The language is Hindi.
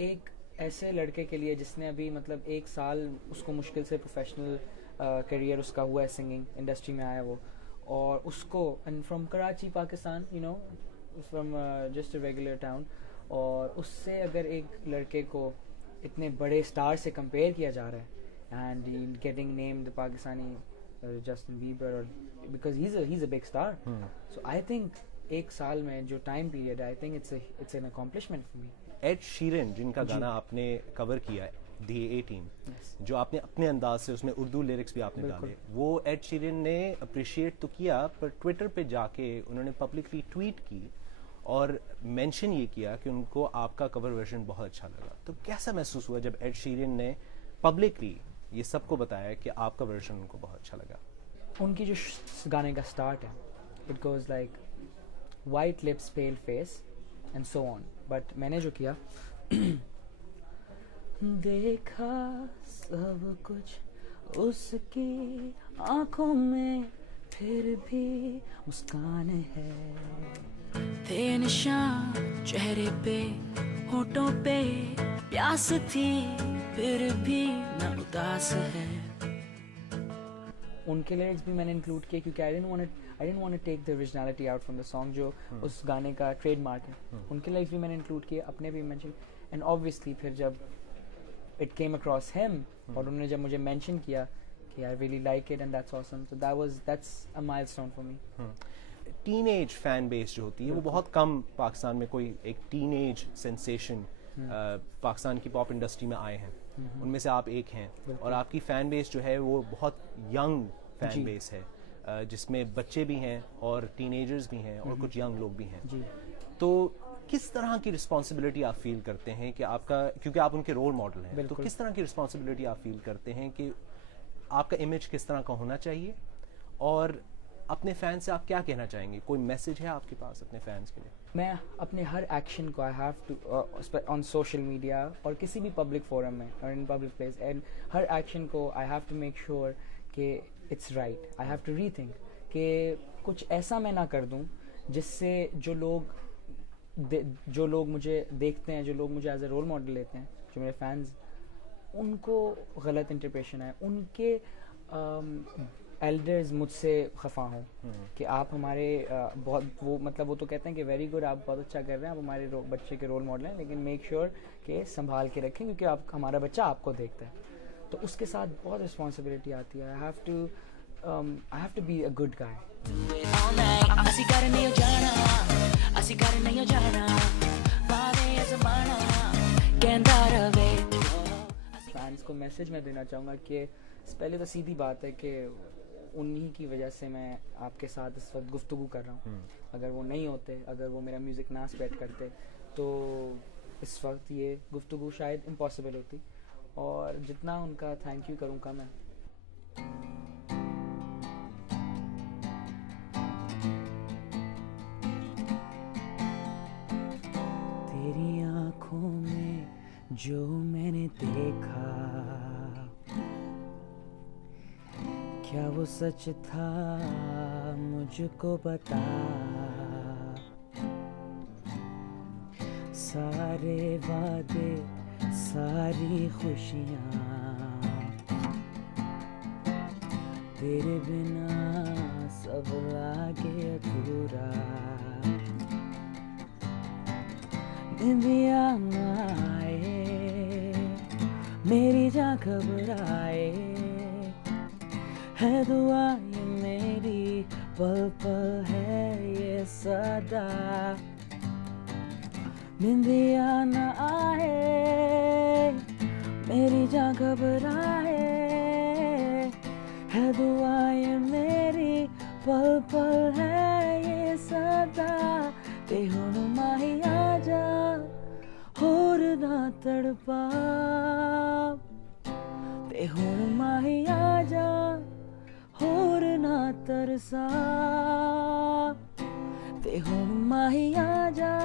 एक ऐसे लड़के के लिए जिसने अभी मतलब 1 साल उसको मुश्किल से प्रोफेशनल करियर उसका हुआ है, सिंगिंग इंडस्ट्री में आया वो, और उसको and from Karachi Pakistan, you know, from just a regular town, और उससे अगर एक लड़के को इतने बड़े स्टार से कंपेयर किया जा रहा है and getting name the Pakistani Justin Bieber, और because he is a big star, so I think 1 साल में जो टाइम पीरियड है, I think it's an accomplishment for me. Ed Sheeran जिनका गाना आपने कवर किया है दी ए टीम, जो आपने अपने अंदाज से उसमें उर्दू लिरिक्स भी आपने डाले, वो एड शीरन ने अप्रिशिएट तो किया, पर ट्विटर पे जाके उन्होंने पब्लिकली ट्वीट की और मेंशन ये किया कि उनको आपका कवर वर्जन बहुत अच्छा लगा। तो कैसा महसूस हुआ जब एड शीरन ने पब्लिकली ये सबको बताया कि आपका वर्जन उनको बहुत अच्छा लगा? उनकी जो गाने का स्टार्ट है, it goes like white lips pale face and so on, but मैंने जो किया देखा सब कुछ उसकी आंखों में, फिर भी मुस्कान है, थे निशान चेहरे पे, होठों पे प्यास थी, फिर भी न उदास है। उनके लिरिक्स भी मैंने इंक्लूड किए क्योंकि I didn't want to take the originality out from the song, जो उस गाने का ट्रेडमार्क है। उनके लिरिक्स भी मैंने इंक्लूड किए, अपने भी मेंशन, एंड ऑब्वियसली फिर जब इट केम अक्रॉस हिम और उन्होंने जब मुझे मेंशन किया कि I really like it and that's awesome, so that's a milestone for me. Teenage fan base जो होती है वो बहुत कम पाकिस्तान में, कोई एक टीनेज सेंसेशन पाकिस्तान की पॉप इंडस्ट्री में आए हैं, उनमें से आप एक हैं, और आपकी फैन बेस जो है वो बहुत यंग फैन बेस है, जिसमें बच्चे भी हैं और टीनेजर्स भी हैं और कुछ यंग लोग भी हैं। तो किस तरह की रिस्पॉन्सिबिलिटी आप फील करते हैं कि आपका, क्योंकि आप उनके रोल मॉडल हैं, तो किस तरह की रिस्पॉन्सिबिलिटी आप फील करते हैं कि आपका इमेज किस तरह का होना चाहिए, और अपने फैंस से आप क्या कहना चाहेंगे? कोई मैसेज है आपके पास अपने फैंस के लिए? मैं अपने हर एक्शन को I have to on social media और किसी भी पब्लिक फोरम में और इन पब्लिक प्लेस, एंड हर एक्शन को I have to make sure कि it's right. I have to rethink कि कुछ ऐसा मैं ना कर दूं जिससे जो लोग मुझे देखते हैं, जो लोग मुझे एज ए रोल मॉडल लेते हैं, जो मेरे फैंस, उनको गलत इंटरप्रेशन है, उनके एल्डर्स मुझसे खफा हों कि आप हमारे बहुत वो तो कहते हैं कि वेरी गुड, आप बहुत अच्छा कर रहे हैं, आप हमारे बच्चे के रोल मॉडल हैं, लेकिन मेक श्योर कि संभाल के रखें क्योंकि आप, हमारा बच्चा आपको देखता है। तो उसके साथ बहुत रिस्पॉन्सिबिलिटी आती है। I have to be a good guy. Fans को मैसेज मैं देना चाहूँगा कि पहले तो सीधी बात है कि उन्हीं की वजह से मैं आपके साथ इस वक्त गुफ्तगू कर रहा हूँ। अगर वो नहीं होते, अगर वो मेरा म्यूज़िक ना स्प्रेड करते, तो इस वक्त ये गुफ्तगू शायद इम्पॉसिबल होती, और जितना उनका थैंक यू करूँ कम है। तेरी आँखों में जो मैंने देखा, क्या वो सच था मुझको बता। सारे वादे, सारी खुशियाँ तेरे बिना सब लागे अधूरा। निंदिया ना आए, मेरी जान घबराए, है दुआ ये मेरी, पल पल है ये सदा। निंदिया न आए, मेरी जान घबराए, है दुआ ये मेरी, पल पल है ये सदा। ते हुण माही आजा, होर ना तड़पा, ते हुण माही आजा, होर ना तरसा, ते हुण माही आजा,